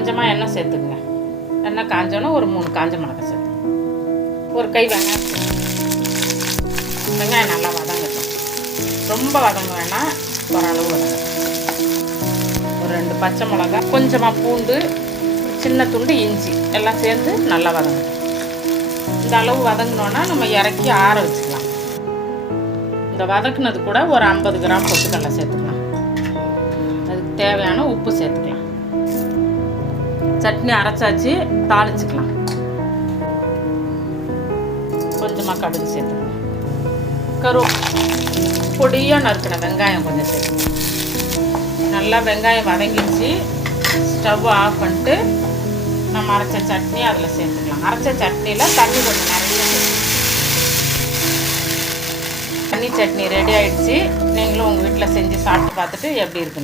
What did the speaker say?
கொஞ்சமாக எண்ணெய் சேர்த்துக்குங்க. எண்ணெய் காஞ்சோன்னா ஒரு 3 காஞ்ச மிளகாய் சேர்த்து, ஒரு கை வெங்காயம் சேர்த்து. வெங்காயம் நல்லா வதங்கட்டும். ரொம்ப வதங்க வேணாம், ஓரளவு வதங்க. ஒரு 2 பச்சை மிளகாய், கொஞ்சமாக பூண்டு, சின்ன துண்டு இஞ்சி எல்லாம் சேர்ந்து நல்லா வதங்கட்டும். இந்த அளவு வதங்கினோன்னா நம்ம இறக்கி ஆற வச்சுக்கலாம். இந்த வதக்குனது கூட ஒரு 50 கிராம் பொட்டுக்கடலை சேர்த்துக்கலாம். அதுக்கு தேவையான உப்பு சேர்த்துக்கலாம். சட்னி அரைச்சாச்சு, தாளிச்சுக்கலாம். கொஞ்சமாக கடுகு சேர்த்துக்கலாம். பொடியாக நறுக்கின வெங்காயம் கொஞ்சம் சேர்த்துக்கலாம். நல்லா வெங்காயம் வதங்கிடுச்சு. ஸ்டவ் ஆஃப் பண்ணிட்டு நம்ம அரைச்ச சட்னி அதில் சேர்த்துக்கலாம். அரைச்ச சட்னியில் தண்ணி கொஞ்சம் நிறைய தண்ணி. சட்னி ரெடி ஆகிடுச்சு. நீங்களும் உங்கள் வீட்டில் செஞ்சு சாப்பிட்டு பார்த்துட்டு எப்படி இருக்குன்னு